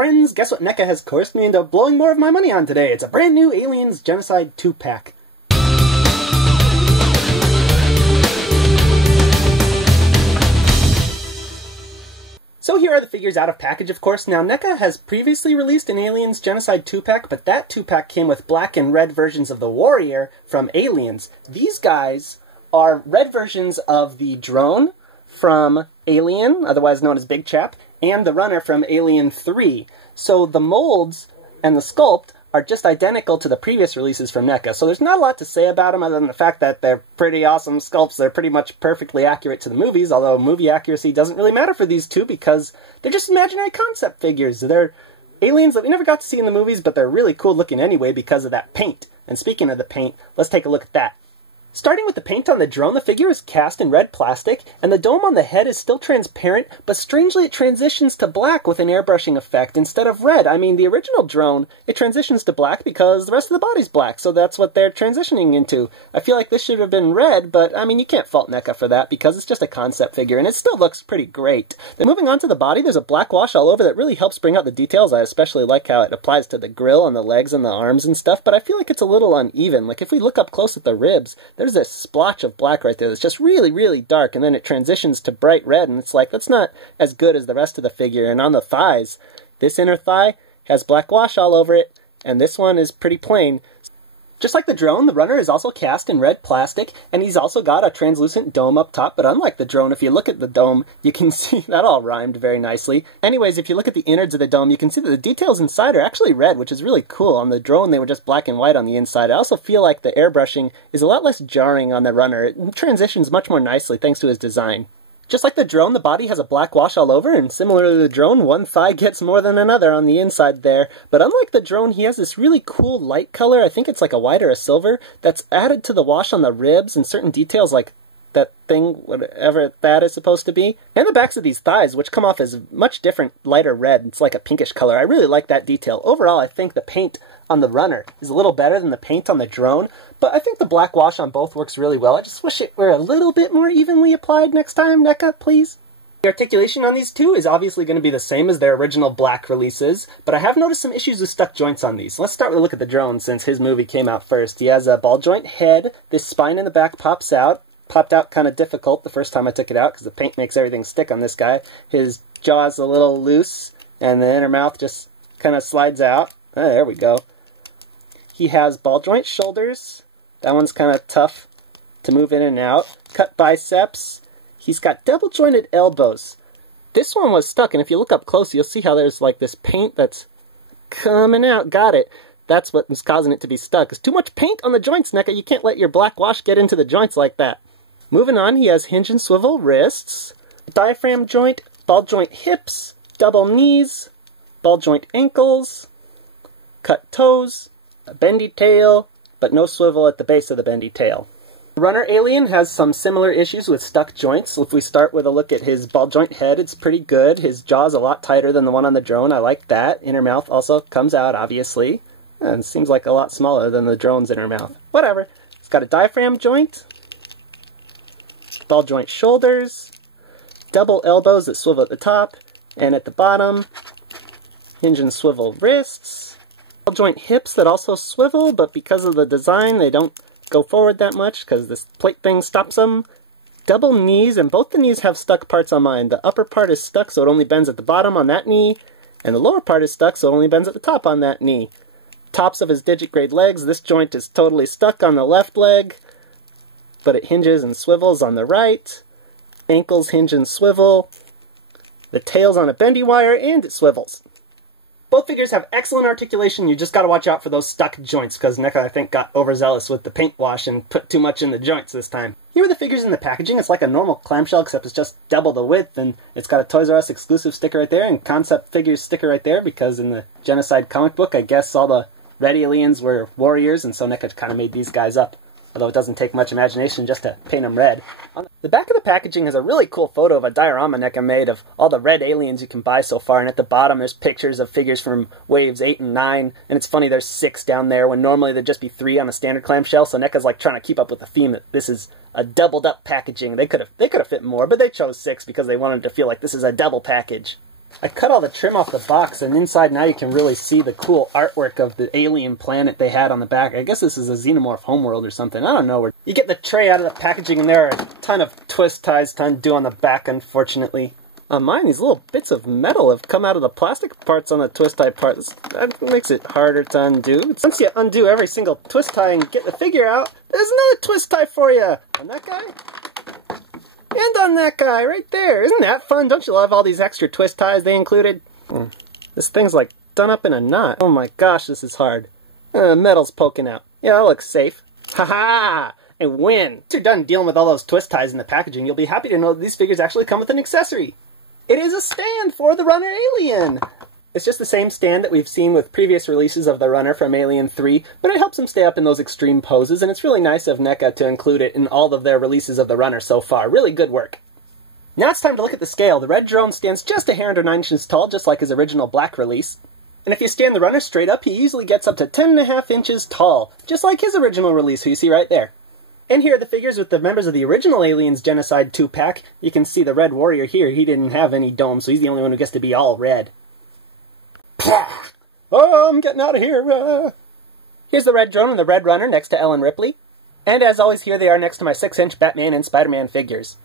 friends, guess what Neca has coerced me into blowing more of my money on today? It's a brand new Aliens Genocide 2-pack. So here are the figures out of package, of course. Now, Neca has previously released an Aliens Genocide 2-pack, but that 2-pack came with black and red versions of the Warrior from Aliens. These guys are red versions of the drone from Alien, otherwise known as Big Chap, and the runner from Alien 3. So the molds and the sculpt are just identical to the previous releases from Neca. So there's not a lot to say about them other than the fact that they're pretty awesome sculpts. They're pretty much perfectly accurate to the movies, although movie accuracy doesn't really matter for these two because they're just imaginary concept figures. They're aliens that we never got to see in the movies, but they're really cool looking anyway because of that paint. And speaking of the paint, let's take a look at that. Starting with the paint on the drone, the figure is cast in red plastic, and the dome on the head is still transparent, but strangely it transitions to black with an airbrushing effect instead of red. I mean, the original drone, it transitions to black because the rest of the body's black, so that's what they're transitioning into. I feel like this should have been red, but I mean, you can't fault Neca for that because it's just a concept figure, and it still looks pretty great. Then moving on to the body, there's a black wash all over that really helps bring out the details. I especially like how it applies to the grill and the legs and the arms and stuff, but I feel like it's a little uneven. Like, if we look up close at the ribs, there's this splotch of black right there that's just really, really dark, and then it transitions to bright red, and it's like, that's not as good as the rest of the figure. And on the thighs, this inner thigh has black wash all over it, and this one is pretty plain. Just like the drone, the runner is also cast in red plastic, and he's also got a translucent dome up top, but unlike the drone, if you look at the dome, you can see that all rhymed very nicely. Anyways, if you look at the innards of the dome, you can see that the details inside are actually red, which is really cool. On the drone, they were just black and white on the inside. I also feel like the airbrushing is a lot less jarring on the runner. It transitions much more nicely thanks to his design. Just like the drone, the body has a black wash all over, and similar to the drone, one thigh gets more than another on the inside there. But unlike the drone, he has this really cool light color, I think it's like a white or a silver, that's added to the wash on the ribs and certain details like that thing, whatever that is supposed to be. And the backs of these thighs, which come off as much different, lighter red. It's like a pinkish color. I really like that detail. Overall, I think the paint on the runner is a little better than the paint on the drone, but I think the black wash on both works really well. I just wish it were a little bit more evenly applied next time, Neca, please. The articulation on these two is obviously going to be the same as their original black releases, but I have noticed some issues with stuck joints on these. Let's start with a look at the drone since his movie came out first. He has a ball joint head, this spine in the back pops out. Popped out kind of difficult the first time I took it out because the paint makes everything stick on this guy. His jaw's a little loose, and the inner mouth just kind of slides out. Oh, there we go. He has ball joint shoulders. That one's kind of tough to move in and out. Cut biceps. He's got double jointed elbows. This one was stuck, and if you look up close, you'll see how there's like this paint that's coming out. Got it. That's what was causing it to be stuck. There's too much paint on the joints, Neca. You can't let your black wash get into the joints like that. Moving on, he has hinge and swivel wrists, diaphragm joint, ball joint hips, double knees, ball joint ankles, cut toes, a bendy tail, but no swivel at the base of the bendy tail. The runner alien has some similar issues with stuck joints. If we start with a look at his ball joint head, it's pretty good. His jaw's a lot tighter than the one on the drone. I like that. Inner mouth also comes out, obviously. And seems like a lot smaller than the drone's inner mouth. Whatever. It's got a diaphragm joint, ball joint shoulders, double elbows that swivel at the top and at the bottom, hinge and swivel wrists, ball joint hips that also swivel, but because of the design they don't go forward that much because this plate thing stops them. Double knees, and both the knees have stuck parts on mine. The upper part is stuck so it only bends at the bottom on that knee, and the lower part is stuck so it only bends at the top on that knee. Tops of his digit grade legs, this joint is totally stuck on the left leg, but it hinges and swivels on the right. Ankles hinge and swivel. The tail's on a bendy wire, and it swivels. Both figures have excellent articulation. You just got to watch out for those stuck joints, because Neca, I think, got overzealous with the paint wash and put too much in the joints this time. Here are the figures in the packaging. It's like a normal clamshell, except it's just double the width, and it's got a Toys R Us exclusive sticker right there, and concept figures sticker right there, because in the Genocide comic book, I guess all the red aliens were warriors, and so Neca kind of made these guys up. Although it doesn't take much imagination just to paint them red. On the back of the packaging has a really cool photo of a diorama Neca made of all the red aliens you can buy so far, and at the bottom there's pictures of figures from waves 8 and 9, and it's funny there's 6 down there when normally there'd just be 3 on a standard clamshell, so Neca's like trying to keep up with the theme that this is a doubled up packaging. They could have fit more, but they chose 6 because they wanted to feel like this is a double package. I cut all the trim off the box, and inside now you can really see the cool artwork of the alien planet they had on the back. I guess this is a xenomorph homeworld or something. I don't know. You get the tray out of the packaging, and there are a ton of twist ties to undo on the back, unfortunately. On mine, these little bits of metal have come out of the plastic parts on the twist tie part. That makes it harder to undo. Once you undo every single twist tie and get the figure out, there's another twist tie for you. On that guy. And on that guy, right there. Isn't that fun? Don't you love all these extra twist ties they included? This thing's like done up in a knot. Oh my gosh, this is hard. Metal's poking out. Yeah, that looks safe. Ha-ha! I win! Once you're done dealing with all those twist ties in the packaging, you'll be happy to know that these figures actually come with an accessory. It is a stand for the Runner Alien! It's just the same stand that we've seen with previous releases of the Runner from Alien 3, but it helps him stay up in those extreme poses, and it's really nice of Neca to include it in all of their releases of the Runner so far. Really good work. Now it's time to look at the scale. The red drone stands just a hair under 9 inches tall, just like his original black release. And if you stand the Runner straight up, he easily gets up to 10.5 inches tall, just like his original release, who you see right there. And here are the figures with the members of the original Aliens Genocide 2-pack. You can see the Red Warrior here. He didn't have any dome, so he's the only one who gets to be all red. Oh, I'm getting out of here. Here's the Red Drone and the Red Runner next to Ellen Ripley. And as always, here they are next to my 6-inch Batman and Spider-Man figures.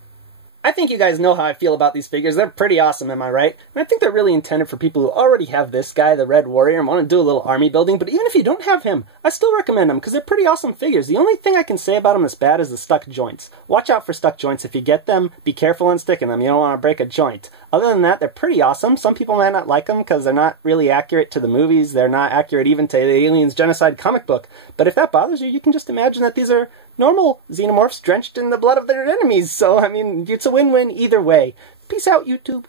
I think you guys know how I feel about these figures. They're pretty awesome, am I right? And I think they're really intended for people who already have this guy, the Red Warrior, and want to do a little army building. But even if you don't have him, I still recommend them because they're pretty awesome figures. The only thing I can say about them that's bad is the stuck joints. Watch out for stuck joints. If you get them, be careful in sticking them. You don't want to break a joint. Other than that, they're pretty awesome. Some people might not like them because they're not really accurate to the movies. They're not accurate even to the Aliens Genocide comic book. But if that bothers you, you can just imagine that these are normal xenomorphs drenched in the blood of their enemies. So, I mean, it's a win-win either way. Peace out, YouTube.